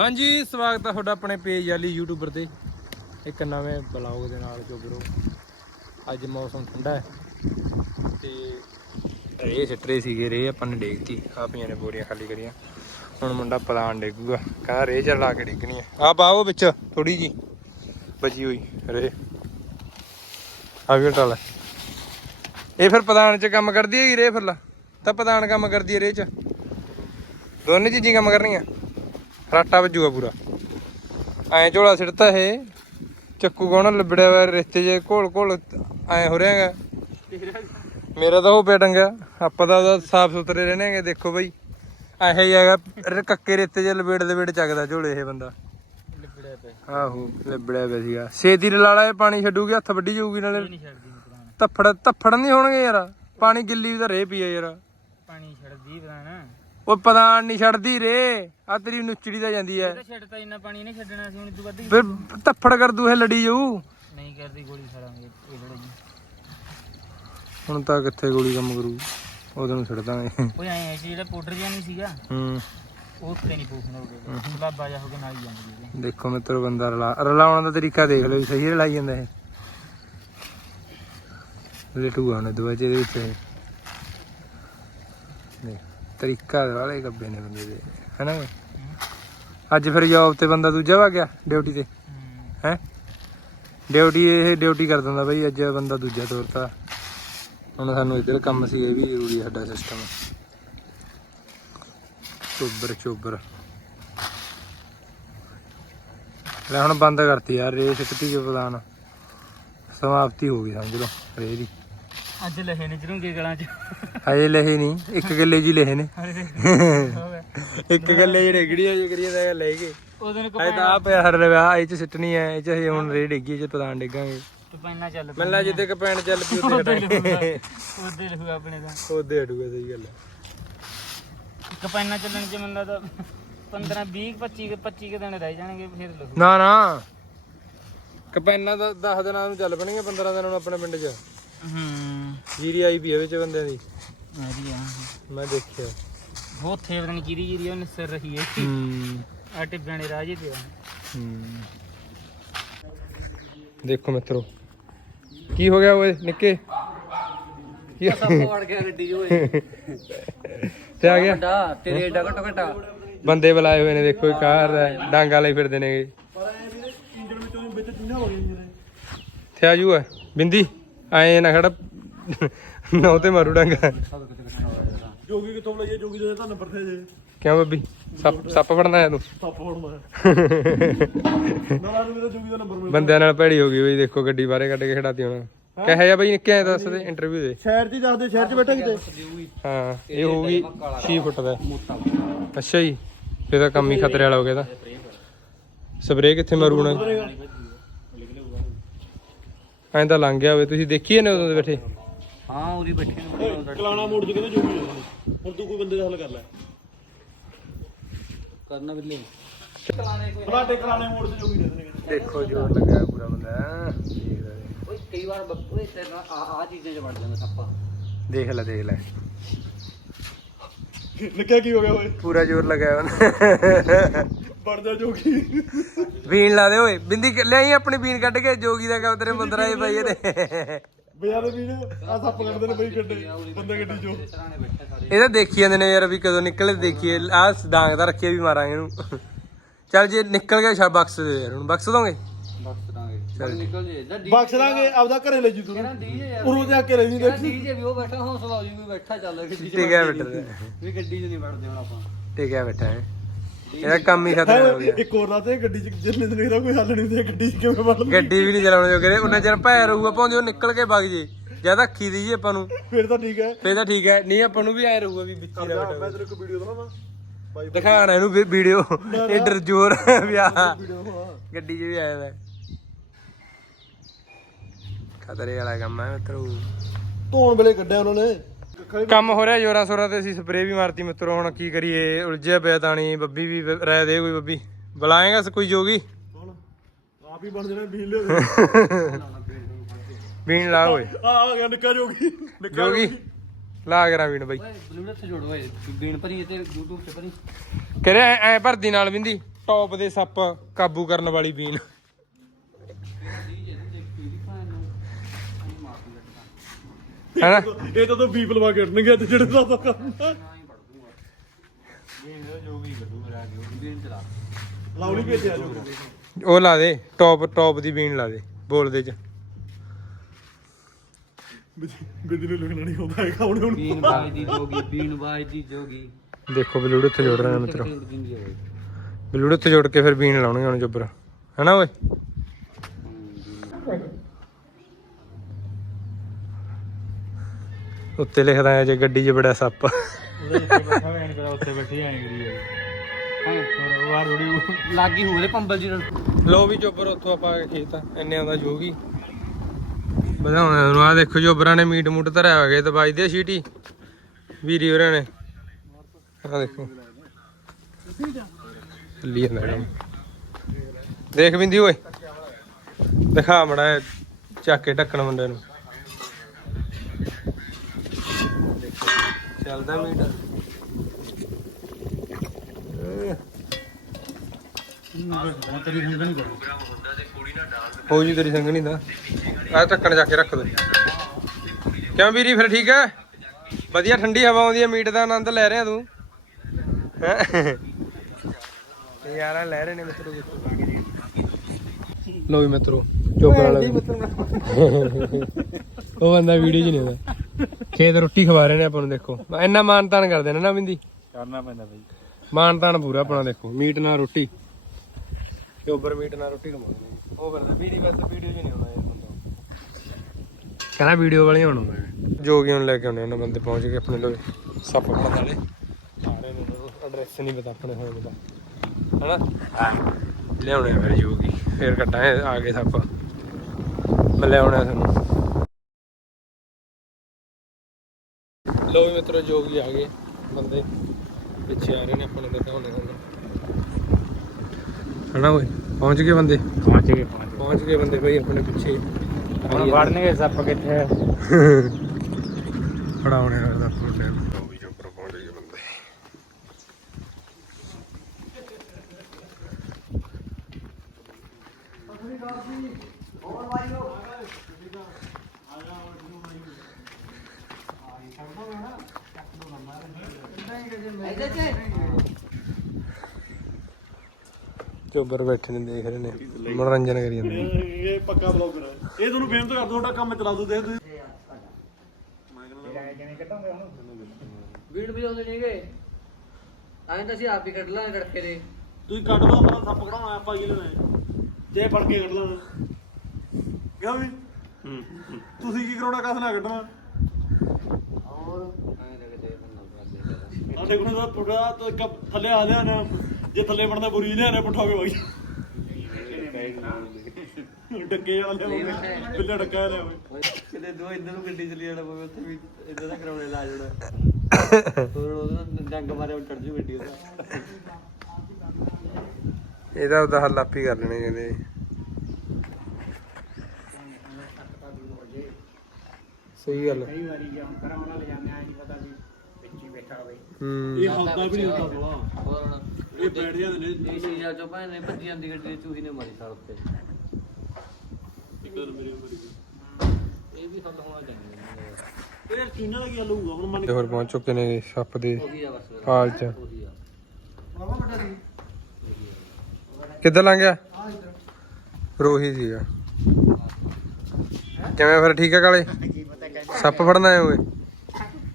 ਹਾਂਜੀ, ਸਵਾਗਤ ਹੈ ਤੁਹਾਡਾ ਆਪਣੇ ਪੇਜ ਵਾਲੀ ਯੂਟਿਊਬਰ ਤੇ। ਇੱਕ ਨਵੇਂ ਬਲੌਗ ਦੇ ਨਾਲ ਜੁੜੋ ਅੱਜ ਮੌਸਮ ਠੰਡਾ ਹੈ। ਤੇ ਰੇ ਸਿੱਟਰੇ ਸੀਗੇ, ਰੇ ਆਪਾਂ ਨੇ ਡੇਗਤੀ, ਆਪੀਆਂ ਨੇ ਬੋਰੀਆਂ ਖਾਲੀ ਕਰੀਆਂ। ਹੁਣ ਮੁੰਡਾ ਪਲਾਨ ਡੇਗੂਗਾ। ਕਹਿੰਦਾ ਰੇ ਚੱਲ ਲਾ ਕੇ ਡੇਗਣੀ ਆ ਆ ਬਾਓ ਵਿੱਚ ਥੋੜੀ ਜੀ ਬਚੀ ਹੋਈ, ਰੇ। ਆ ਵੀ ਟਾਲ ਇਹ ਫਿਰ ਪਦਾਨ ਚ ਕੰਮ ਕਰਦੀ ਹੈਗੀ ਰੇ ਫਿਰ ਤਾਂ ਪਦਾਨ ਕੰਮ ਕਰਦੀ ਹੈ ਰੇ ਚ। ਦੋਨੇ ਚੀਜ਼ਾਂ ਕੰਮ ਕਰਨੀਆਂ। ਰਾਟਾ ਵੱਜੂਗਾ ਪੂਰਾ। ਐਂ ਝੋਲਾ ਸਿੱਟਤਾ ਇਹ। ਚੱਕੂ ਕੋਣ ਲਿਬੜਿਆ ਹੋਇਆ ਰਿਸ਼ਤੇ ਜੇ ਘੋਲ ਘੋਲ ਐਂ ਹੋ ਰਿਹਾਗਾ। ਮੇਰਾ ਤਾਂ ਉਹ ਪਿਆ ਡੰਗਾ। ਆਪਾਂ ਤਾਂ ਉਹਦਾ ਸਾਫ਼ ਸੁਥਰੇ ਰਹਿਣਾਂਗੇ ਦੇਖੋ ਬਈ। ਇਹੋ ਹੀ ਹੈਗਾ ਕੱਕੇ ਰੇਤੇ ਜੇ ਲਬੇੜ ਲਬੇੜ ਚੱਕਦਾ ਝੋਲੇ ਇਹ ਬੰਦਾ। ਲਿਬੜਿਆ ਪਿਆ। ਆਹੋ ਲਿਬੜਿਆ ਪਿਆ ਸੀਗਾ। ਛੇਤੀ ਰਲਾਲਾ ਇਹ ਪਾਣੀ ਛੱਡੂਗੀ ਹੱਥ ਵੱਢੀ ਜਾਊਗੀ ਨਾਲੇ। ਧੱਫੜ ਧੱਫੜ ਨਹੀਂ ਹੋਣਗੇ ਯਾਰ। ਪਾਣੀ ਗਿੱਲੀ ਵੀ ਤਾਂ ਰੇ ਪੀਆ ਯਾਰ। ਪਾਣੀ ਛੱਡਦੀ ਪਤਾ ਨਾ ਉਹ ਪਦਾਨ ਨਹੀਂ ਛੱਡਦੀ ਰੇ। ਆ ਤੇਰੀ ਨੁੱਚੜੀ ਤਾਂ ਜਾਂਦੀ ਐ। ਇਹ ਤਾਂ ਛੱਡਤਾ ਇੰਨਾ ਪਾਣੀ ਨਹੀਂ ਛੱਡਣਾ ਸੀ ਹੁਣ ਵੱਧ। ਫਿਰ ਧੱਫੜ ਕਰ ਦੂ ਇਹ ਲੜੀ ਜਾਊ। ਨਹੀਂ ਕਰਦੀ ਗੋਲੀ ਛੜਾਂਗੇ ਇਹ ਲੜੇ ਜੀ ਹੁਣ ਤਾਂ ਕਿੱਥੇ ਗੋਲੀ ਕੰਮ ਕਰੂ। ਉਹਦੇ ਨੂੰ ਛੱਡ ਦਾਂਗੇ ਓਏ ਐ ਸੀ ਜਿਹੜਾ ਪਾਊਡਰ ਜਿਹਾ ਨਹੀਂ ਸੀਗਾ ਹੂੰ। ਉਹ ਉੱਤੇ ਨਹੀਂ ਪੂਖਣਾ ਹੋਵੇ ਗੁਲਾਬਾ ਜਾ ਹੋ ਕੇ ਨਾਲ ਹੀ ਜਾਂਦੀ ਦੇਖੋ ਮਿੱਤਰ ਬੰਦਾ ਰਲਾ ਰਲਾਉਣ ਦਾ ਤਰੀਕਾ ਦੇਖ ਲਓ ਸਹੀ ਰਲਾਈ ਜਾਂਦਾ ਇਹ। ਲਟੂਆ ਉਹਨੇ ਦਵਾਜੇ ਦੇ ਵਿੱਚ ਇਹ ਦੇਖ। ਤਰੀਕਾ ਵਾਲੇ ਗੱਬੇ ਨੇ ਬੰਦੇ ਦੇ, ਹੈਨਾ ਓਏ? ਅੱਜ ਫਿਰ ਜੌਬ ਤੇ ਬੰਦਾ ਦੂਜਾ ਵਾ ਗਿਆ ਡਿਊਟੀ ਤੇ? ਹੂੰ? ਹੈ ਡਿਊਟੀ ਇਹ ਡਿਊਟੀ ਕਰ ਦਿੰਦਾ ਬਈ, ਅੱਜ ਬੰਦਾ ਦੂਜਾ ਤੋਰਤਾ। ਹੁਣ ਸਾਨੂੰ ਇੱਧਰ ਕੰਮ ਸੀ, ਇਹ ਵੀ ਜ਼ਰੂਰੀ ਸਾਡਾ ਸਿਸਟਮ ਚੋਬਰ ਚੋਬਰ। ਲੈ ਹੁਣ ਬੰਦ ਕਰਤੀ ਯਾਰ ਰੇ ਸਿੱਟੀ ਜੋ ਪ੍ਰਦਾਨ ਸਮਾਪਤੀ ਹੋ ਗਈ ਸਮਝ ਲਓ ਰੇ ਦੀ। ਅੱਜ ਲਹੇ ਨੇ ਜਰੂੰਗੇ ਗਲਾਂ ਚ। ਹਜੇ ਲਹੇ ਨਹੀਂ ਇੱਕ ਗੱਲੇ ਜੀ ਲਹੇ ਨੇ। ਇੱਕ ਗੱਲੇ ਜਿਹੜੇ ਗੜੀਆਂ ਜੀ ਕਰੀਏ ਤਾਂ ਲੈ ਗਏ ਉਹਦੇ ਹਜੇ ਤਾਂ ਆ ਪਿਆ ਹਰ ਲਵਾ ਇਹ ਚ ਸਿੱਟਣੀ ਹੈ ਇਹ ਚ ਹਜੇ ਹੁਣ ਰੇ ਡੇਗੀ ਚ ਪ੍ਰਦਾਨ ਡੇਗਾਂਗੇ। ਤੂੰ ਪੈਣਾ ਚੱਲ ਮੈਨੂੰ ਲਾ ਜਿੱਦੇ ਕਪੈਣ ਚੱਲ ਪਈ ਉੱਤੇ ਉਹਦੇ ਲਹੂ ਆਪਣੇ ਦਾ ਉਹਦੇ ਅੜੂਗਾ ਸਹੀ ਗੱਲ ਹੈ। ਇੱਕ ਪੈਣਾ ਚੱਲਣ ਚ ਮੈਨੂੰ ਲੱਗਦਾ 15 20 25 25 ਕੁ ਦਿਨ ਰਹਿ ਜਾਣਗੇ ਫਿਰ ਲਹੂ ਨਾ ਨਾ। ਕਪੈਨਾ ਦਾ 10 ਦਿਨਾਂ ਨੂੰ ਚੱਲ ਪਣਗੇ 15 ਦਿਨਾਂ ਨੂੰ ਆਪਣੇ ਪਿੰਡ 'ਚ। ਹੂੰ। ਜੀਰੀ ਆਈ ਪਈ ਆ ਵਿੱਚ ਬੰਦਿਆਂ ਦੀ। ਮੈਂ ਦੇਖਿਆ। ਬਹੁਤ ਥੇ ਪਤਾ ਨਹੀਂ ਕਿਹਦੀ ਜਿਹੜੀ ਉਹ ਨਿਸਰ ਰਹੀ ਹੈ ਹੂੰ। ਆ ਟਿੱਬਿਆਂ ਦੇ ਰਾਜੇ ਤੇ ਆ ਹੂੰ। ਦੇਖੋ ਮਿੱਤਰੋ ਕੀ ਹੋ ਗਿਆ ਓਏ ਨਿੱਕੇ? ਕੀ ਵੜ ਗਿਆ ਗੱਡੀ ਓਏ। ਤੇ ਆ ਗਿਆ? ਵੱਡਾ ਤੇਰੇ ਏਡਾ ਘਟੋ ਘਟਾ ਬੰਦੇ ਬੁਲਾਏ ਹੋਏ ਨੇ ਦੇਖੋ ਇੱਕ ਕਾਰ ਡਾਂਗਾ ਲਈ ਫਿਰਦੇ ਨੇਗੇ। ਤੇ ਆ ਜੂ ਬਿੰਦੀ। ਆਏ ਨਾ ਖੜਾ। ਨੌ ਤੇ ਮਾਰੂ ਡਾਂਗਾ। ਜੋਗੀ ਕਿੱਥੋਂ ਲਈਏ ਜੋਗੀ ਦੇ ਤਾਂ ਨੰਬਰ ਤੇ ਜੇ ਕਿਉਂ ਬੱਬੀ ਸੱਪ ਸੱਪ ਫੜਨਾ ਆ ਤੂੰ? ਸੱਪ ਮੈਂ ਨਾਲਾ ਨੂੰ ਮੇਰਾ ਜੋਗੀ ਦਾ ਨੰਬਰ ਮਿਲ ਬੰਦਿਆਂ ਨਾਲ ਭੈੜੀ ਹੋ ਗਈ ਬਈ ਦੇਖੋ ਗੱਡੀ ਬਾਹਰੇ ਕੱਢ ਕੇ ਖੜਾਤੀ ਹੁਣ। ਕਹੇ ਜਾ ਬਈ ਨਿੱਕੇ ਦੱਸ ਦੇ ਇੰਟਰਵਿਊ ਦੇ। ਸ਼ਹਿਰ 'ਚ ਹੀ ਦੱਸਦੇ ਸ਼ਹਿਰ 'ਚ ਬੈਠਾ ਕਿਤੇ? ਹਾਂ ਇਹ ਹੋਊਗੀ 6 ਫੁੱਟ ਦਾ। ਅੱਛਾ ਜੀ ਇਹ ਤਾਂ ਕੰਮ ਹੀ ਖਤਰੇ ਵਾਲਾ ਹੋ ਗਿਆ ਤਾਂ। ਸਪਰੇਅ ਕਿੱਥੇ ਮਾਰੂ ਹੁਣ? ਐਂ ਤਾਂ ਲੰਘ ਗਿਆ ਹੋਵੇ ਤੁਸੀਂ ਦੇਖੀਏ ਨੇ ਉਦੋਂ ਦੇ ਬੈਠੇ? ਹਾਂ ਉਹਦੀ ਬੈਠੀ ਨੂੰ। ਕਲਾਣਾ ਮੋੜ 'ਚ ਕਹਿੰਦੇ ਜੋਗੀ ਹੁਣ ਤੂੰ ਕੋਈ ਬੰਦੇ ਦਾ ਹੱਲ ਕਰ ਲੈ। ਕਰਨਾ ਬਿੱਲੇ। ਬਲਾਡੇ ਕਲਾਣੇ ਮੋੜ 'ਚ ਜੋਗੀ ਦੇ ਦੇਣਗੇ ਦੇਖੋ ਜੋਰ ਲੱਗਿਆ ਪੂਰਾ ਬੰਦਾ। ਓਏ ਕਈ ਵਾਰ ਓਏ ਤੇਰਾ ਆ ਆ ਚੀਜ਼ਾਂ 'ਚ ਵੜ ਜਾਂਦਾ ਸੱਪਾ। ਦੇਖ ਲੈ ਦੇਖ ਲੈ। ਨਿੱਕਿਆ ਕੀ ਹੋ ਗਿਆ ਓਏ? ਪੂਰਾ ਜੋਰ ਲਗਾਇਆ ਉਹਨੇ। ਜਾ ਜੋਗੀ। ਬੀਨ ਲਾ ਦੇ ਓਏ। ਬਿੰਦੀ ਕਿ- ਲਿਆਈ ਆਪਣੀ ਬੀਨ ਕੱਢ ਕੇ ਜੋਗੀ ਦਾ ਕੰਮ ਤੇਰੇ ਬੰਦਰਾ ਇਹ ਪਈ ਇਹਦੇ। ਬਿਆ ਦੇ ਵੀਰ ਆ ਸੱਪ ਕੱਢਦੇ ਨੇ ਬਈ ਗੱਡੇ ਬੰਦੇ ਗੱਡੀ 'ਚੋਂ। ਇਹ ਤਾਂ ਦੇਖੀ ਜਾਂਦੇ ਨੇ ਯਾਰ ਵੀ ਕਦੋਂ ਨਿਕਲੇ ਦੇਖੀਏ। ਆਹ ਡਾਂਗ ਦਾ ਰੱਖਿਆ ਵੀ ਮਾਰਾਂਗੇ ਇਹਨੂੰ। ਚੱਲ ਜੇ ਨਿਕਲ ਗਿਆ ਸ਼ਾ ਬਕਸ ਦੇ ਯਾਰ। ਹੁਣ ਬਕਸ ਦੋਗੇ ਬਸ ਦਾਂਗੇ ਚੱਲ ਨਿਕਲ ਜੇ। ਦਾ ਬਖਸ਼ ਦਾਂਗੇ ਆਪਦਾ ਘਰੇ ਲੈ ਜੀ ਤੂੰ। ਡੀਜੇ ਯਾਰ? ਉਰੋਂ ਜਾ ਕੇ ਰਹੀ ਦੇਖ। ਡੀਜੇ ਵੀ ਉਹ ਬੈਠਾ ਹੌਸਲਾ ਹੋ ਜੀ ਵੀ ਬੈਠਾ ਚੱਲ। ਗੱਡੀ 'ਚ ਠੀਕ ਹੈ ਬੇਟਾ ਵੀ ਗੱਡੀ 'ਚ ਨਹੀਂ ਵੜਦੇ ਹੁਣ ਆਪਾਂ। ਠੀਕ ਹੈ ਬੇਟਾ ਹੈ। ਇਹਦਾ ਕੰਮ ਹੀ ਖਤਮ ਹੋ ਗਿਆ। ਇੱਕ ਹੋਰ ਦਾ ਤੇ ਗੱਡੀ 'ਚ ਜਿੰਨੇ ਦਿਨ ਇਹਦਾ ਕੋਈ ਹੱਲ ਨਹੀਂ ਤੇ ਗੱਡੀ 'ਚ ਕਿਵੇਂ ਵੜ ਲੂ ਗੱਡੀ ਵੀ ਨਹੀਂ ਚਲਾਉਣ ਜੋਗੇ ਉਹਨਾਂ ਚਿਰ ਭੈ ਰਹੂਗਾ ਭਾਵੇਂ ਉਹ ਨਿਕਲ ਕੇ ਵਗ ਜੇ। ਜ਼ਿਆਦਾ ਅੱਖੀ ਦੀ ਜੀ ਆਪਾਂ ਨੂੰ। ਫਿਰ ਤਾਂ ਠੀਕ ਹੈ। ਫੇਰ ਤਾਂ ਠੀਕ ਹੈ ਨਹੀਂ ਆਪਾਂ ਨੂੰ ਵੀ ਐ ਰਹੂਗਾ ਵੀ ਵਿੱਚ ਬੈਠਾ ਮੈਂ ਤੇਰੇ ਕੋ ਵੀਡੀਓ ਬਾਈ ਦਿਖਾਣਾ ਇਹਨੂੰ ਵੀ ਵੀਡੀਓ ਇਹ ਡਰ ਜੋਰ ਵਿਆਹ। ਗੱਡੀ 'ਚ ਵੀ ਆਇਆ ਦਾ ਖਤਰੇ ਵਾਲਾ ਕੰਮ ਹੈ ਮਿੱਤਰੋ। ਧੋਣ ਵੇਲੇ ਕੱਢਿਆ ਉਹਨਾਂ ਨੇ। ਕੰਮ ਹੋ ਰਿਹਾ ਜੋਰਾਂ ਸੋਰਾਂ ਤੇ ਅਸੀਂ ਸਪਰੇਅ ਵੀ ਮਾਰਤੀ ਮਿੱਤਰੋ ਹੁਣ ਕੀ ਕਰੀਏ? ਉਲਝਿਆ ਪਿਆ ਤਾਣੀ ਬੱਬੀ ਵੀ ਰਹਿ ਦੇ ਕੋਈ ਬੱਬੀ। ਬੁਲਾਏਗਾ ਕੋਈ ਜੋਗੀ? ਹੁਣ ਆਪ ਹੀ ਬਣ ਜਾਣਾ ਬੀਨ ਲਿਓ ਬੀਨ ਲਾ ਓਏ। ਆ ਆ ਗਿਆ ਨਿੱਕਾ ਜੋਗੀ। ਨਿੱਕਾ ਜੋਗੀ? ਲਾ ਕਰਾਂ ਬੀਨ ਬਾਈ। ਓਏ ਬਲੂਟੁੱਥ ਜੋੜੋ ਓਏ ਬੀਣ ਭਰੀ ਤੇ YouTube ਤੇ ਭਰੀ। ਕਰੇ ਐ ਭਰਦੀ ਨਾਲ ਬਿੰਦੀ ਟੌਪ ਦੇ ਸੱਪ ਕਾਬੂ ਕਰਨ ਵਾਲੀ ਬੀਨ। ਹੈਨਾ? ਇਹ ਤਾਂ ਤਾਂ ਬੀਪ ਲਵਾ ਕੇ ਉੱਡਣਗੇ ਤੇ ਜਿਹੜੇ ਦਾ ਕਰਨਾ। ਲਾਉਣੀ ਭੇਜਿਆ ਜੋ ਉਹ ਲਾ ਦੇ ਟੌਪ ਟੌਪ ਦੀ ਬੀਨ ਲਾ ਦੇ ਬੋਲਦੇ ਚ। ਬਿੱਦੀ ਨੂੰ ਲਿਖਣਾ ਨਹੀਂ ਆਉਂਦਾ ਹੈਗਾ ਉਹਨੇ ਹੁਣ ਬੀਨ ਬਾਜ ਦੀ ਜੋਗੀ ਬੀਨ ਬਾਜ ਦੀ ਜੋਗੀ। ਦੇਖੋ ਬਲੂੜ ਉੱਥੇ ਜੋੜ ਰਹੇ ਨੇ ਮਿੱਤਰੋ। ਬਲੂੜ ਉੱਥੇ ਜੋੜ ਕੇ ਫਿਰ ਬੀਨ ਲਾਉਣਗੇ ਹੁਣ ਜੱਬਰ। ਹੈਨਾ ਓਏ? ਉੱਤੇ ਲਿਖਦਾ ਹੈ ਜੇ ਗੱਡੀ 'ਚ ਬੜਾ ਸੱਪ। ਉੱਥੇ ਬੈਠੀ ਆਏ ਕਰੀ ਹਾਂ ਰੁੜੀ ਲੱਗੀ ਹੋਵੇ ਪੰਬਲ ਜੀ ਲੋ ਵੀ ਜੋਬਰ ਉੱਥੋਂ ਆਪਾਂ ਆ ਖੇਤ ਇੰਨਿਆਂ ਦਾ ਜੋਗੀ। ਵਧਾਉਣਾ ਨੂੰ ਆ ਦੇਖੋ ਜੋਬਰਾਂ ਨੇ ਮੀਟ ਮੂਟ ਧਰਿਆ ਹੋਇਆ ਤੇ ਵੱਜਦੇ ਆ ਸੀਟੀ ਵੀਰੀ ਹੋਰਾਂ ਨੇ। ਆ ਦੇਖੋ। ਚੱਲੀ ਜਾਂਦਾ ਕੰਮ। ਦੇਖ ਬਿੰਦੀ ਓਏ। ਦਿਖਾ ਮੜਾ ਚੱਕ ਕੇ ਢੱਕਣ ਮੁੰਡੇ ਨੂੰ। ਚੱਲਦਾ ਮੀਟ ਤੇਰੀ ਹੰਗ ਨਹੀਂ ਕਰੋ। ਹੋ ਜੀ ਤੇਰੀ ਸੰਗਣੀ ਦਾ ਆ ਢੱਕਣ ਜਾ ਕੇ ਰੱਖ ਦੇ। ਕਿਉਂ ਵੀਰੀ ਫਿਰ ਠੀਕ ਹੈ? ਵਧੀਆ ਠੰਡੀ ਹਵਾ ਆਉਂਦੀ ਹੈ ਮੀਟ ਦਾ ਆਨੰਦ ਲੈ ਰਿਹਾ ਤੂੰ। ਹੈਂ? ਯਾਰਾਂ ਲੈ ਰਹੇ ਨੇ ਮਿੱਤਰੋ ਲੋ ਵੀ ਮਿੱਤਰੋ ਚੋਬਰ ਵਾਲਾ। ਉਹ ਬੰਦਾ ਵੀਡੀਓ 'ਚ ਨਹੀਂ ਆਉਂਦਾ। ਖੇਤ ਰੋਟੀ ਖਵਾ ਰਹੇ ਨੇ ਆਪਾਂ ਨੂੰ ਦੇਖੋ। ਇੰਨਾ ਮਾਨ ਤਾਨ ਕਰਦੇ ਨੇ ਨਾ ਬਿੰਦੀ? ਕਰਨਾ ਪੈਂਦਾ ਬਈ। ਮਾਨ ਤਾਨ ਪੂਰਾ ਆਪਣਾ ਦੇਖੋ। ਮੀਟ ਨਾਲ ਰੋਟੀ। ਚੋਬਰ ਮੀਟ ਨਾਲ ਰੋਟੀ ਖਵਾਉਂਦੇ ਨੇ। ਉਹ ਬਸ ਵੀਡੀਓ 'ਚ ਨਹੀਂ ਆਉਂਦਾ ਯਾਰ ਬੰਦਾ। ਕਹਿੰਦਾ ਵੀਡੀਓ ਵਾਲੇ ਹੁਣ ਜੋਗੀਆਂ ਨੂੰ ਲੈ ਕੇ ਆਉਣੇ ਉਹਨਾਂ ਬੰਦੇ ਪਹੁੰਚ ਗਏ ਆਪਣੇ ਲੋਕ। ਸੱਪ ਫੜਨ ਵਾਲੇ। ਸਾਰੇ ਨੂੰ ਐਡਰੈਸ ਨਹੀਂ ਪਤਾ ਆਪਣੇ ਹੋਏ ਦਾ। ਹਨਾ? ਲਿਆਉਣੇ ਫਿਰ ਜੋਗੀ ਫੇਰ ਕੱਟਾਂਗੇ ਆ ਗਏ ਸੱਪ। ਮੈਂ ਲਿਆਉਣਾ ਤੁਹਾਨੂੰ। ਲੋ ਵੀ ਮਿੱਤਰੋ ਜੋਗੀ ਆ ਗਏ ਬੰਦੇ ਪਿੱਛੇ ਆ ਰਹੇ ਨੇ ਆਪਣੇ ਦਿਖਾਉਣੇ ਤੁਹਾਨੂੰ। ਹਨਾ ਓਏ? ਪਹੁੰਚ ਗਏ ਬੰਦੇ? ਪਹੁੰਚ ਗਏ ਪਹੁੰਚ ਗਏ। ਬੰਦੇ ਬਈ ਆਪਣੇ ਪਿੱਛੇ। ਹੁਣ ਵੜਨਗੇ ਸੱਪ ਕਿੱਥੇ? ਫੜਾਉਣੇ ਦਾ ਫੋਨ ਵੀ ਜੋ ਉੱਪਰ ਪਹੁੰਚ ਗਏ ਬੰਦੇ ਚੋਬਰ ਬੈਠੇ ਨੇ ਦੇਖ ਰਹੇ ਨੇ ਮਨੋਰੰਜਨ ਕਰੀ ਜਾਂਦੇ ਨੇ। ਇਹ ਪੱਕਾ ਬਲੌਗਰ ਹੈ। ਇਹ ਤੁਹਾਨੂੰ ਬੇਨਤੀ ਕਰ ਦੋ ਤੁਹਾਡਾ ਕੰਮ ਚਲਾ ਦੋ ਦੇ ਤੁਸੀਂ। ਵੀਡ ਵਜਾਉਂਦੇ ਨਹੀਂਗੇ ਐਂ ਤਾਂ ਅਸੀਂ ਆਪ ਹੀ ਕੱਢ ਲਾਂਗੇ ਗੜਕੇ ਦੇ। ਤੁਸੀਂ ਕੱਢ ਦੋ ਆਪਣਾ ਸੱਪ ਕਢਾਉਣਾ ਆਪਾਂ ਕੀ ਲੈਣਾ? ਜੇ ਫੜ ਕੇ ਕੱਢ ਕਿਉਂ ਵੀ ਤੁਸੀਂ ਕੀ ਕਰਾਉਣਾ ਕਸ ਨਾ ਕੱਢਣਾ ਹੋਰ ਐਂ ਤਾਂ ਕਿਤੇ ਬੰਦਾ ਸਾਡੇ ਕੋਲ ਤਾਂ ਪੁੱਠਾ ਤਾਂ ਇੱਕ ਥੱਲੇ ਆ ਲਿਆ ਨਾ ਜੇ ਥੱਲੇ ਬਣਦਾ ਬੁਰੀ ਲਿਆ ਪੁੱਠਾ ਹੋ ਕੇ ਵਗ ਡੱਕੇ ਵਾਲਾ ਲਿਆ ਬਿੱਲਾ ਡੱਕਾ ਲਿਆ ਓਏ ਕਿਤੇ ਦੋ ਇੱਧਰ ਨੂੰ ਗੱਡੀ ਚਲੀ ਜਾਣਾ ਪਵੇ ਉੱਥੇ ਵੀ ਇਦਾਂ ਦਾ ਕਰਾਉਣੇ ਲਾ ਜਾਣਾ। ਹੋਰ ਉਹਦਾ ਡੰਗ ਮਾਰੇ ਚੜ ਜੂ ਗੱਡੀ ਉਹਦਾ। ਇਹਦਾ ਉਹਦਾ ਹੱਲ ਆਪੀ ਕਰ ਲੈਣੇ ਕਹਿੰਦੇ ਸਹੀ ਗੱਲ ਕਈ ਵਾਰੀ ਜਾਂ ਕਰਾਉਣਾ ਲੈ ਜਾਂਦੇ ਆ ਨਹੀਂ ਪਤਾ ਵੀ ਵਿੱਚ ਹੀ ਬੈਠਾ ਹੋਵੇ। ਹੂੰ। ਇਹ ਹੱਲਦਾ ਵੀ ਨਹੀਂ ਹੁੰਦਾ ਹੋਰ ਹੁਣ ਇਹ ਬੈਠ ਜਾਂਦੇ ਨੇ। ਇਹ ਚੀਜ਼ਾਂ ਚੋਂ ਭੈਣ ਨੇ ਭੱਜੀ ਜਾਂਦੀ ਗੱਡੀ ਚੂਹੀ ਨੇ ਮਾਰੀ ਸੜਕ ਤੇ। ਇੱਕ ਦਿਨ ਮੇਰੇ ਮਰੀ ਇਹ ਵੀ ਹੱਲ ਹੋਣਾ ਚਾਹੀਦਾ ਇਹ ਚੀਨਾ ਦਾ ਕੀ ਹੱਲ ਹੋਊਗਾ ਹੁਣ ਮੰਨ ਤੇ ਹੋਰ ਪਹੁੰਚ ਚੁੱਕੇ ਨੇ ਸੱਪ ਦੇ ਉਹੀ ਆ ਬਸ। ਹਾਲ ਚ। ਉਹੀ ਆ। ਕਿੱਧਰ ਲੰਘ ਗਿਆ? ਰੋਹੀ ਸੀਗਾ ਕਿਵੇਂ ਫਿਰ ਠੀਕ ਹੈ ਕਾਲੇ? ਸੱਪ ਫੜਨਾ ਆਏ ਹੋਏ।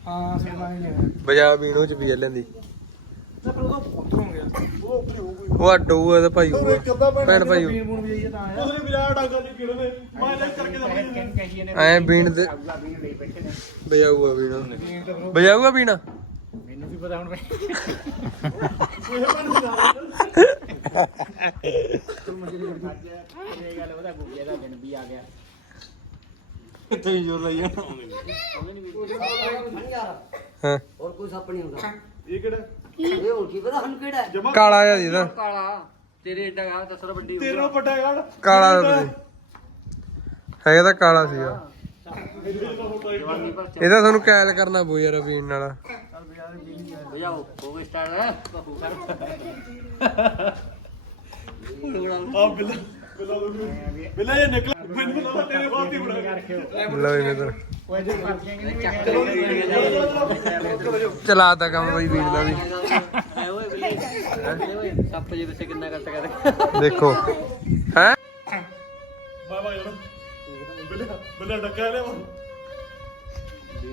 ਹਾਂ ਸੇਵਾ ਹੀ ਲੈ ਬਜਾ ਬੀਣੋ ਚ ਪੀ ਲੈਂਦੀ। ਨਾ ਪਰ ਉਹਦਾ ਉਧਰ ਹੋ ਗਿਆ ਉਹ ਉੱਪਰ ਹੋ ਗਈ ਉਹ ਅੱਡੂ ਇਹਦਾ ਭਾਈ ਹੋਊਗਾ। ਕਿੱਦਾਂ ਭੈਣ ਭਾਈ ਪੀਣ ਪੂਣ ਵੀ ਜਾਈਏ ਤਾਂ ਆਇਆ ਉਹਨੇ ਵਿਰਾਟ ਡਾਂਗਾ ਨਹੀਂ ਕਿਹੜੇ ਮੈਂ ਲੈ ਕਰਕੇ ਤਾਂ ਨੇ ਐ ਬੀਣ ਦੇ ਬਜਾਊਗਾ ਬੀਣਾ। ਤਾਂ ਉਹ- ਬਜਾਊਗਾ ਬੀਣਾ? ਮੈਨੂੰ ਵੀ ਪਤਾ ਹੁਣ ਅੱਜ ਇਹ ਗੱਲ ਉਹਦਾ ਗੁੱਗੇ ਦਾ ਦਿਨ ਵੀ ਆ ਗਿਆ। ਕਿੱਥੇ ਜੋਰ ਲਾਈ ਜਾਣਾ। ਹਾਂ। ਹੋਰ ਕੋਈ ਸੱਪ ਨਹੀਂ ਹੁੰਦਾ। ਇਹ ਕਿਹੜਾ? ਇਹ ਹੋਰ ਕੀ ਪਤਾ ਹੁਣ ਕਿਹੜਾ ਜਮਾ ਕਾਲਾ ਜਿਹਾ ਜਿਹਦਾ। ਕਾਲਾ। ਤੇਰੇ ਏਡਾ ਗਾ ਦਸਰ ਵੱਡੀ। ਤੇਰਾ ਵੱਡਾ ਯਾਰ। ਕਾਲਾ। ਹੈਗਾ ਤਾਂ ਕਾਲਾ ਸੀਗਾ। ਜਵਾਨੀ ਪਰ ਇਹਦਾ ਤੁਹਾਨੂੰ ਕੈਲ ਕਰਨਾ ਪਊ ਯਾਰ ਬੀਣ ਨਾਲ। ਭਜਾਓ ਹੋ ਗਈ ਸਟਾਰਟ ਬਾਹੂ ਕਰ ਆ ਬਿੱਲਾ ਬਿੱਲਾ ਇਹ ਨਿਕਲ ਮੈਨੂੰ ਲੱਗਦਾ ਤੇਰੇ ਬਾਤ ਹੀ ਬਣਾ ਲਓ ਜੀ ਮਿੱਤਰ ਚਲਾਤਾ ਕੰਮ ਬਈ ਵੀਰ ਦਾ ਵੀ। ਸੱਪ ਜੀ ਵਿੱਚ ਕਿੰਨਾ ਕਰ ਦੇਖੋ। ਹੈ? ਬਾਏ ਬਾਏ ਜਣਾ ਬਿੱਲਾ ਬਿੱਲਾ ਡੱਕਾ ਲਿਆ ਵਾ।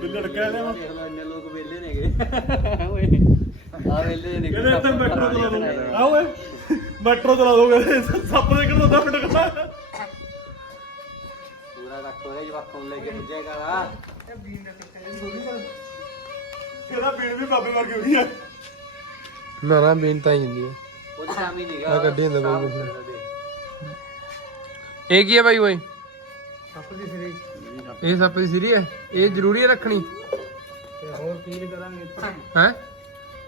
ਬਿੱਲਾ ਡੱਕਾ ਇੰਨੇ ਲੋਕ ਵੇਲੇ ਨੇਗੇ ਓਏ ਆ ਵੇਲੇ ਨੇ ਕਹਿੰਦੇ ਇੱਥੇ ਮੈਟਰੋ ਚਲਾ ਦੋ ਆ ਓਏ ਮੈਟਰੋ ਚਲਾ ਦੋ ਕਹਿੰਦੇ ਸੱਪ ਦੇ ਕਿਹੜਾ ਦਾ ਮਿੰਟ ਕੱਢਾ। ਪੂਰਾ ਰੱਖ ਹੋਇਆ ਜਵਾਕਾਂ ਨੂੰ ਲੈ ਕੇ ਪੁੱਜੇ ਕਰਾ ਇਹਦਾ ਪੀਣ ਵੀ ਬਾਬੇ ਵਰਗੀ ਹੋਈ ਆ। ਨਾ ਨਾ ਬੇਨ ਤਾਂ ਹੀ ਹੁੰਦੀ ਹੈ ਉਹ ਸ਼ਾਮੀ ਨਹੀਂਗਾ ਆ ਕੱਢੀ ਜਾਂਦਾ ਬਾਬੂ ਇਹ ਕੀ ਹੈ ਬਾਈ ਓਏ? ਸੱਪ ਦੀ ਸਰੀ। ਇਹ ਸੱਪ ਦੀ ਸਿਰੀ ਹੈ ਇਹ ਜ਼ਰੂਰੀ ਹੈ ਰੱਖਣੀ? ਤੇ ਹੋਰ ਕੀ ਕਰਾਂਗੇ? ਹੈ?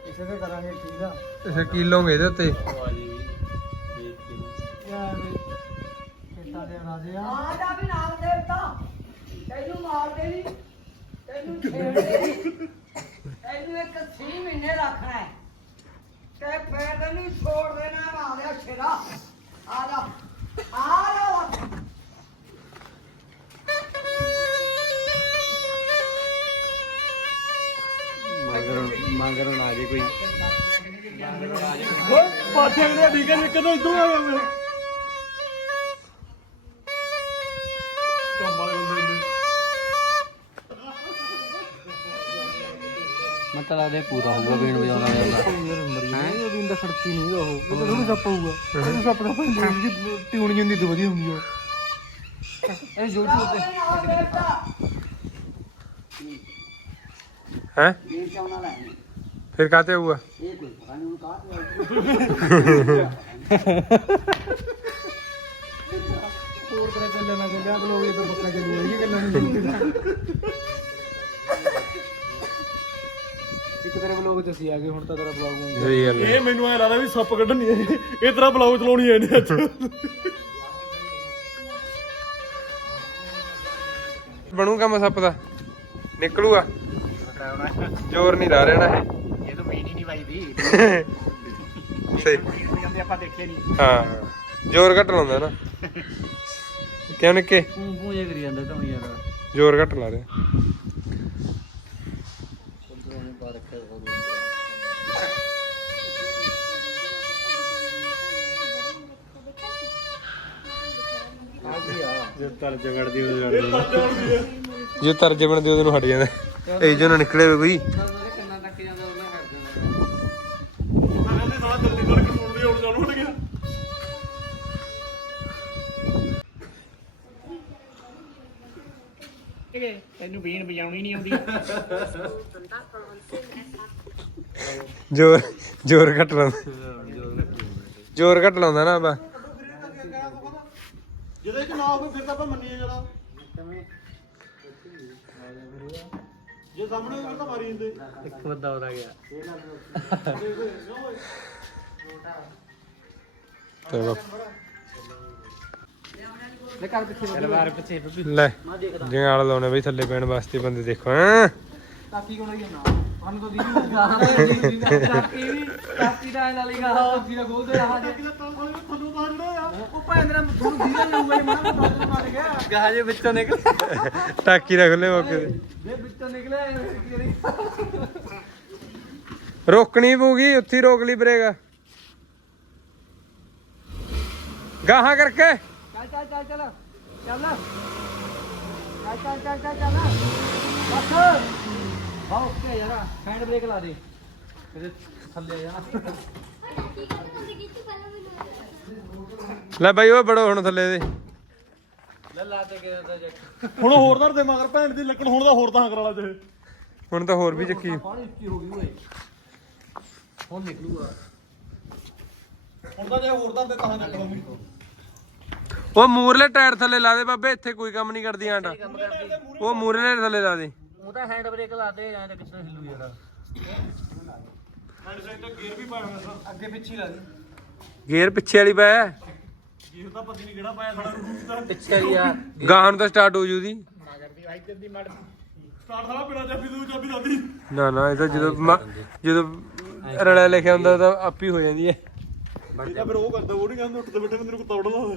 ਇਸੇ ਤੇ ਕਰਾਂਗੇ ਠੀਕ ਆ। ਅੱਛਾ ਕਿਲੋਗੇ ਇਹਦੇ ਉੱਤੇ? ਯਾ ਵੀ ਕਿੱਤਾ ਦੇ ਰਾਜੇ ਆ। ਆ ਜਾ ਵੀ ਨਾਮ ਦੇਵਤਾ ਤੈਨੂੰ ਮਾਰਦੇ ਨਹੀਂ ਤੈਨੂੰ ਛੇੜਦੇ ਨਹੀਂ ਤੈਨੂੰ ਇੱਕ 6 ਮਹੀਨੇ ਰੱਖਣਾ ਹੈ। ਤੇ ਫੇਰ ਤੈਨੂੰ ਛੋੜ ਦੇਣਾ ਹੈ ਆ ਜਾ ਛੇੜਾ। ਆ ਜਾ ਆ ਜਾ ਜੇ ਕੋਈ। ਓਏ ਪਾਠੇ ਨੇ ਡੀਕੇ ਨੇ ਕਦੋਂ ਇਦੋਂ ਆਇਆ ਮੈਂ ਮਤਲਬ ਦੇ ਪੂਰਾ ਹੋਊਗਾ ਬੀਣ ਵਜਾਉਣਾ ਜਾਂਦਾ। ਹੈ? ਉਹ ਬੀਣ ਦਾ ਖੜਕੀ ਨਹੀਂ ਉਹ ਉਹਨੂੰ ਸੱਪ ਹੋਊਗਾ। ਉਹਨੂੰ ਸੱਪ ਦਾ ਪੈਂਦਾ ਜੀ ਟਿਊਣੀ ਹੁੰਦੀ ਤੇ ਵਧੀਆ ਹੁੰਦੀ ਆ ਇਹ YouTube ਤੇ ਹੈ? ਇਹ ਚਾਉਣਾ ਲੈਣੀ ਫਿਰ ਕਾਤੇ ਹੋਊਗਾ ਇਹ ਕੋਈ ਪਤਾ ਨਹੀਂ ਕਾਹ ਹੋਰ ਤਰ੍ਹਾਂ ਚੱਲਣਾ ਨਾ ਚੱਲਿਆ ਬਲੋਗ ਇਹ ਤਾਂ ਪੱਕਾ ਚੱਲੂਗਾ ਇਹ ਗੱਲਾਂ ਨਹੀਂ ਇੱਕ ਤੇਰੇ ਬਲੋਗ ਚ ਅਸੀਂ ਆ ਗਏ ਹੁਣ ਤਾਂ ਤੇਰਾ ਬਲੋਗ ਹੋਊਗਾ। ਸਹੀ ਗੱਲ ਹੈ। ਇਹ ਮੈਨੂੰ ਐ ਲੱਗਦਾ ਵੀ ਸੱਪ ਕੱਢਣੀ ਹੈ। ਇਹ ਤਰ੍ਹਾਂ ਬਲਾਉ ਚਲਾਉਣੀ ਐ ਇਹਨੇ ਅੱਜ। ਬਣੂ ਕੰਮ ਸੱਪ ਦਾ? ਨਿਕਲੂਗਾ। ਜ਼ੋਰ ਨਹੀਂ ਲਾ ਰਿਹਾ ਨਾ ਇਹ। ਸਹੀ। ਜਾਂਦੇ ਆਪਾਂ ਦੇਖੇ ਨਹੀਂ ਹਾਂ ਜ਼ੋਰ ਘੱਟ ਲਾਉਂਦਾ ਨਾ। ਕਿਉਂ ਨਿੱਕੇ? ਪੂੰ ਪੂੰ ਜੇ ਕਰੀ ਜਾਂਦਾ ਤਾਂ ਯਾਰ ਜ਼ੋਰ ਘੱਟ ਲਾ ਰਿਹਾ ਇਹ ਤਾਂ ਜਾਣਦੀ ਹੈ ਜੇ ਤਰਜੇ ਬਣਦੇ ਉਹਦੇ ਨੂੰ ਹਟ ਜਾਂਦਾ। ਇਹ ਜੋ ਨਾ ਨਿਕਲੇ ਵੇ ਕੋਈ ਉਹਦੇ ਕੰਨਾਂ ਤੱਕ ਜਾਂਦਾ ਉਹਨਾਂ ਹਟ ਜਾਂਦਾ ਮੈਂ ਕਹਿੰਦੇ ਸਾਲਾ ਜਲਦੀ ਕਰਕੇ ਮੁੜਦੇ ਹੁਣ ਜਾਣੂ ਹਟ ਗਿਆ ਤੈਨੂੰ ਵੀਣ ਵਜਾਉਣੀ ਨਹੀਂ ਆਉਂਦੀ। ਜ਼ੋਰ ਜ਼ੋਰ ਘੱਟ ਲਾਉਂਦਾ। ਜ਼ੋਰ ਘੱਟ ਲਾਉਂਦਾ ਨਾ ਬਾ ਜਿਹਦੇ ਚ ਨਾ ਹੋਵੇ ਫਿਰ ਤਾਂ ਆਪਾਂ ਮੰਨੀਏ ਜਰਾ ਜੇ ਸਾਹਮਣੇ ਹੋਵੇ ਫਿਰ ਤਾਂ ਮਾਰੀ ਜਾਂਦੇ। ਇੱਕ ਬੰਦਾ ਹੋਰ ਆ ਗਿਆ ਤੇ ਬਾ- ਲੈ ਕਰ ਪਿੱਛੇ ਤਲਵਾਰ ਪਿੱਛੇ ਬੱਬੀ ਲੈ ਜੰਗਾਲ ਲਾਉਣੇ ਬਈ ਥੱਲੇ ਪੈਣ ਵਾਸਤੇ ਬੰਦੇ ਦੇਖੋ ਹੈਂ? ਕਾਕੀ ਕੋਲ ਹੀ ਨਾ ਸਾਨੂੰ ਤਾਂ ਦੀਦੀ ਕਾਪੀ ਵੀ ਕਾਪੀ ਦਾ ਨਾਲ ਹੀ ਗਾ ਕਾਕੀ ਦਾ ਗੋਲ ਦੇ ਰਹਾ ਜੇ ਥੱਲੋਂ ਤਾਂ ਜਿਹੜਾ ਆ। ਉਹ ਭਾਂ ਮੇਰਾ ਤੁਹਾਨੂੰ ਦੀਦਾ ਲਊਗਾ ਇਹ ਮਾਂ ਬਾਤ ਮਾਰ ਗਿਆ। ਗਾਜੇ ਵਿੱਚੋਂ ਨਿਕਲ ਟਾਕੀ ਰੱਖ ਲੈ ਮੌਕੇ ਵਿੱਚੋਂ ਰੋਕਣੀ ਪਊਗੀ ਉੱਥੇ ਰੋਕ ਲਈ ਬਰੇਗਾ ਗਾਹਾਂ ਕਰਕੇ। ਚੱਲ ਚੱਲ ਚੱਲ। ਚੱਲ। ਚੱਲ ਚੱਲ ਚੱਲ ਚੱਲ ਚੱਲ। ਚੱਲ ਬਸ ਬਾਉ ਕੇ ਯਾਰ। ਹੈਂਡ ਬ੍ਰੇਕ ਲਾ ਦੇ। ਇਹਦੇ ਥੱਲੇ ਆ ਜਾਣਾ ਲੈ ਬਾਈ ਉਹ ਬੜੋ ਹੁਣ ਥੱਲੇ ਦੇ। ਲੈ ਲਾ ਤੇ ਗਿਆ ਤਾਂ ਜੱਟ। ਹੁਣ ਹੋਰ ਦਰ ਦੇ ਮਗਰ ਭੈਣ ਦੀ ਲੱਕੜ ਹੁਣ ਦਾ ਹੋਰ ਤਾਂ ਕਰਾ ਲਾ ਜੇ। ਹੁਣ ਤਾਂ ਹੋਰ ਵੀ ਚੱਕੀ। ਪਾਣੀ ਉੱਚੀ ਹੋ ਗਈ ਓਏ। ਹੁਣ ਨਿਕਲੂਗਾ। ਹੁਣ ਤਾਂ ਜੇ ਹੋਰ ਦਰ ਦੇ ਤਾਂ ਨਿਕਲੂਗੀ। ਉਹ ਮੂਰਲੇ ਟਾਇਰ ਥੱਲੇ ਲਾ ਦੇ ਬਾਬੇ ਇੱਥੇ ਕੋਈ ਕੰਮ ਨਹੀਂ ਕਰਦੀ ਆਂਟਾ ਉਹ ਮੂਰਲੇ ਥੱਲੇ ਲਾ ਦੇ। ਉਹ ਤਾਂ ਹੈਂਡ ਬ੍ਰੇਕ ਲਾ ਦੇ ਐਂ ਤਾਂ ਕਿੱਥੇ ਹਿੱਲੂ ਯਾਰ। ਮੈਂ ਸਾਈਡ ਤੇ ਗੇਅਰ ਵੀ ਪਾਇਆ ਹੋਇਆ ਸੀ ਅੱਗੇ ਪਿੱਛੇ ਲਾ ਦੇ। ਗੇਅਰ ਪਿੱਛੇ ਵਾਲੀ ਪਾਇਆ? ਗੇਅਰ ਤਾਂ ਪਤਾ ਨਹੀਂ ਕਿਹੜਾ ਪਾਇਆ ਸਾਡਾ ਰੂਟ ਦਾ ਪਿੱਛੇ ਆ। ਗਾਹਾਂ ਨੂੰ ਤਾਂ ਸਟਾਰਟ ਹੋ ਜੂਦੀ ਮਗਰ ਦੀ। ਇੱਧਰ ਦੀ ਮੜ ਸਟਾਰਟ ਸਾਲਾ ਬਿਨਾ ਚਾਬੀ ਤੋਂ ਚਾਬੀ ਦਾਦੀ ਨਾ ਨਾ ਇਹ ਤਾਂ ਜਦੋਂ ਜਦੋਂ ਰਲਿਆ ਲਿਖਿਆ ਹੁੰਦਾ ਤਾਂ ਆਪ ਹੀ ਹੋ ਜਾਂਦੀ ਹੈ। ਇਹ ਤਾਂ ਫਿਰ ਉਹ ਕਰਦਾ ਉਹ ਨਹੀਂ ਕਹਿੰਦਾ ਉੱਠਦੇ ਬੈਠੇ ਬੰਦੇ ਨੂੰ ਕੁੱਤਾ ਹੋਵੇ।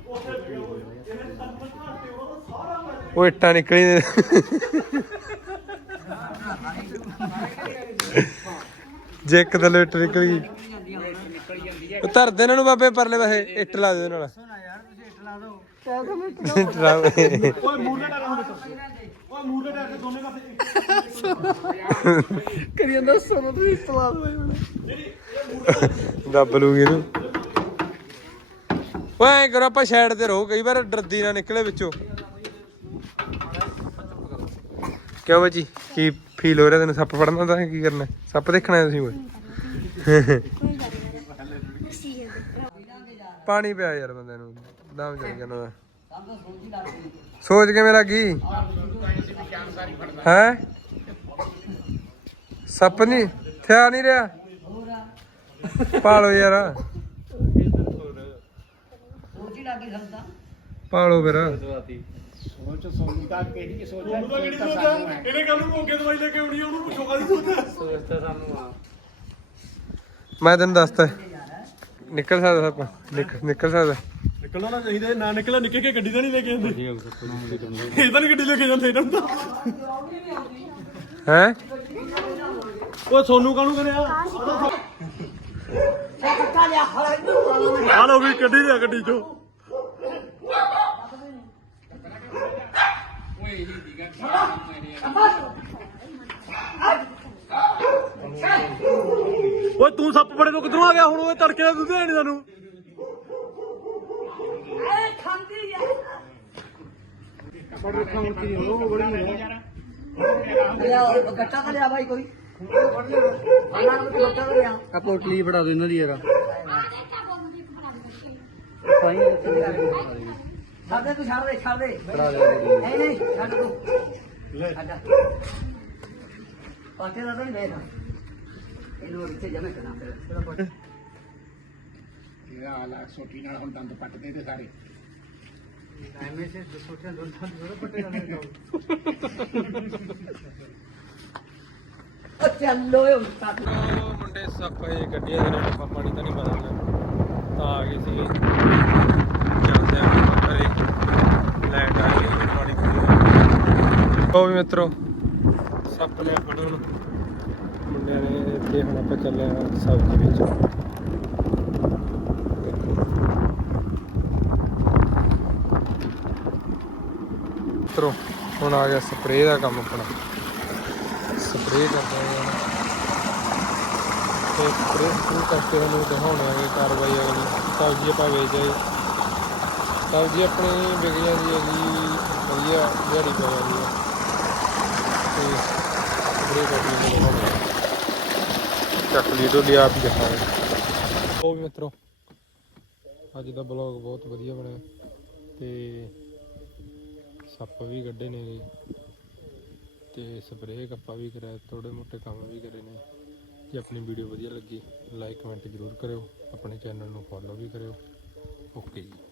ਉਹ ਇੱਟਾਂ ਨਿਕਲੀ ਨੇ। ਜੇ ਇੱਕ ਥੱਲੇ ਇੱਟ ਨਿਕਲ ਗਈ। ਉਹ ਧਰ ਦੇ ਇਹਨਾਂ ਨੂੰ ਬਾਬੇ ਪਰਲੇ ਪਾਸੇ ਇੱਟ ਲਾ ਦੇ ਨਾਲ। ਇੱਟ ਲਾ ਦੇ। ਓਏ ਮੂਰਲੇ ਟਾਇਰ ਹੁਣ ਦੱਸੋ ਓਏ ਮੂਰਲੇ ਤੇ ਦੋਨੇ ਪਾਸੇ ਕਰੀ ਜਾਂਦਾ ਸੋਨੋ ਤੁਸੀਂ ਇਸਤਲਾ ਦੋ ਦੱਬ ਲੂਗੀ ਇਹਨੂੰ। ਓਏ ਐਂ ਕਰੋ, ਆਪਾਂ ਸਾਈਡ ਤੇ ਰਹੋ, ਕਈ ਵਾਰ ਡਰਦੀ ਨਾ ਨਿਕਲੇ ਵਿੱਚੋਂ। ਕਿਉਂ ਬੱਜੀ ਕੀ ਫੀਲ ਹੋ ਰਿਹਾ ਤੈਨੂੰ? ਸੱਪ ਫੜਨਾ ਤਾਂ ਕੀ ਕਰਨਾ? ਸੱਪ ਦੇਖਣਾ ਤੁਸੀਂ ਓਏ ਪਾਣੀ ਪਿਆ ਯਾਰ ਬੰਦੇ ਨੂੰ। ਦਮ ਚੜ ਗਿਆ ਉਹਨਾਂ ਦਾ। ਸੋਚ ਕਿਵੇਂ ਲੱਗੀ ਹੈ? ਸੱਪ ਨਹੀਂ, ਥਿਆ ਨਹੀਂ ਰਿਹਾ। ਪਾਲੋ ਯਾਰ। ਫਿਰ। ਕਿਹੜੀ ਸੋਚ ਇਹਨੇ ਕੱਲ ਨੂੰ ਦਵਾਈ ਲੈ ਕੇ ਆਉਣੀ ਆ, ਉਹਨੂੰ ਪੁੱਛੋ ਕਾਹਦੀ ਸੋਚ ਆ? ਮੈਂ ਤੈਨੂੰ ਦੱਸਤਾ। ਨਿਕਲ ਸਕਦਾ ਸੱਪ ਨਿਕ- ਨਿਕਲ ਸਕਦਾ। ਨਿਕਲਣਾ ਨਾ ਚਾਹੀਦਾ ਇਹ ਨਾ ਨਿਕਲਿਆ ਨਿਕਲ ਕੇ ਗੱਡੀ ਤਾਂ ਨਹੀਂ ਲੈ ਕੇ ਆਉਂਦੇ। ਇਹ ਤਾਂ ਨਹੀਂ ਗੱਡੀ ਲੈ ਕੇ ਜਾਂਦੇ ਇਹਨਾਂ ਨੂੰ ਤਾਂ। ਹੈ? ਓਏ ਸੋਨੂੰ ਕਾਹਨੂੰ ਕਹਿੰਦੇ ਆ ਚੱਕਾ ਲਿਆ ਹਲਾ ਨੂੰ ਆ ਲਓ ਵੀ ਗੱਡੀ ਲਿਆ ਗੱਡੀ ਚੋਂ। ਓਏ ਤੂੰ ਸੱਪ ਬੜੇ ਤੋਂ ਕਿੱਧਰੋਂ ਆ ਗਿਆ? ਹੁਣ ਓਏ ਤੜਕੇ ਦਾ ਦੁੱਧ ਦੇਣੀ ਸਾਨੂੰ। ਐ ਖਾਂਦੀ ਆ ਲਿਆ ਉਹ ਗੱਟਾ ਤਾਂ ਲਿਆ ਭਾਈ ਕੋਈ ਆਣਾ ਨੂੰ ਗੱਟਾ ਤਾਂ ਲਿਆ ਆ ਪੋਟਲੀ ਫੜਾ ਦੇ ਇਹਨਾਂ ਦੀ ਯਾਰ ਸਾਡੇ ਤੂੰ ਛੱਡ ਦੇ ਛੱਡ ਦੇ। ਨਹੀਂ ਨਹੀਂ ਛੱਡ ਤੂੰ ਛੱਡ ਪਾਤੇ ਦਾ ਤਾਂ ਨਹੀਂ ਵੇਖ ਇਹਨੂੰ ਇੱਥੇ ਜਮੇ ਕਰਨਾ ਫਿਰ ਉਹ ਚੱਲੋ ਇਹ ਉਸਤਾਦ ਉਹ ਮੁੰਡੇ ਸੱਪ ਇਹ ਗੱਡੀਆਂ ਦੇ ਨਾਲ ਪਾਪਾ ਨਹੀਂ ਤਾਂ ਨਹੀਂ ਪਤਾ ਤਾਂ ਆ ਗਏ ਸੀਗੇ। ਜਾਂਦੇ ਆ। ਆ ਗਈ ਉਹ ਵੀ ਮਿੱਤਰੋ। ਸੱਪ ਨੇ ਫੜਨ ਮੁੰਡਿਆਂ ਨੇ ਤੇ ਹੁਣ ਆਪਾਂ ਚੱਲੇ ਆ ਸਬਜ਼ੀ ਵਿੱਚ। ਮਿੱਤਰੋ ਹੁਣ ਆ ਗਿਆ ਸਪਰੇਅ ਦਾ ਕੰਮ ਆਪਣਾ। ਸਪਰੇਅ ਕਰਦੇ ਆ ਤੇ ਸਪਰੇਅ ਸ਼ੁਰੂ ਕਰਕੇ ਤੁਹਾਨੂੰ ਦਿਖਾਉਣੇ ਆਗੇ ਕਾਰਵਾਈ ਅਗਲੀ। ਸਬਜ਼ੀ ਆਪਾਂ ਵੇਚ ਆਏ। ਸਬਜ਼ੀ ਆਪਣੀ ਵਿਕ ਜਾਂਦੀ ਹੈਗੀ ਵਧੀਆ ਦਿਹਾੜੀ ਪੈ ਜਾਂਦੀ ਹੈ। ਤੇ ਸਪਰੇਅ ਕਰਕੇ ਤੁਹਾਨੂੰ ਦਿਖਾਉਣੇ ਆ ਚੱਕ ਲਈ ਡੋਲੀ ਆਪ ਹੀ ਦਿਖਾਉਂਦੇ ਉਹ ਵੀ ਮਿੱਤਰੋ, ਅੱਜ ਦਾ ਬਲੌਗ ਬਹੁਤ ਵਧੀਆ ਬਣਿਆ। ਤੇ ਸੱਪ ਵੀ ਕੱਢੇ ਨੇ ਜੀ। ਤੇ ਸਪਰੇਅ ਕੱਪਾ ਵੀ ਕਰਾਇਆ ਥੋੜੇ ਮੋਟੇ ਕੰਮ ਵੀ ਕਰੇ ਨੇ। ਜੇ ਆਪਣੀ ਵੀਡੀਓ ਵਧੀਆ ਲੱਗੀ ਲਾਈਕ ਕਮੈਂਟ ਜ਼ਰੂਰ ਕਰਿਓ। ਆਪਣੇ ਚੈਨਲ ਨੂੰ ਫੋਲੋ ਵੀ ਕਰਿਓ। ਓਕੇ ਜੀ।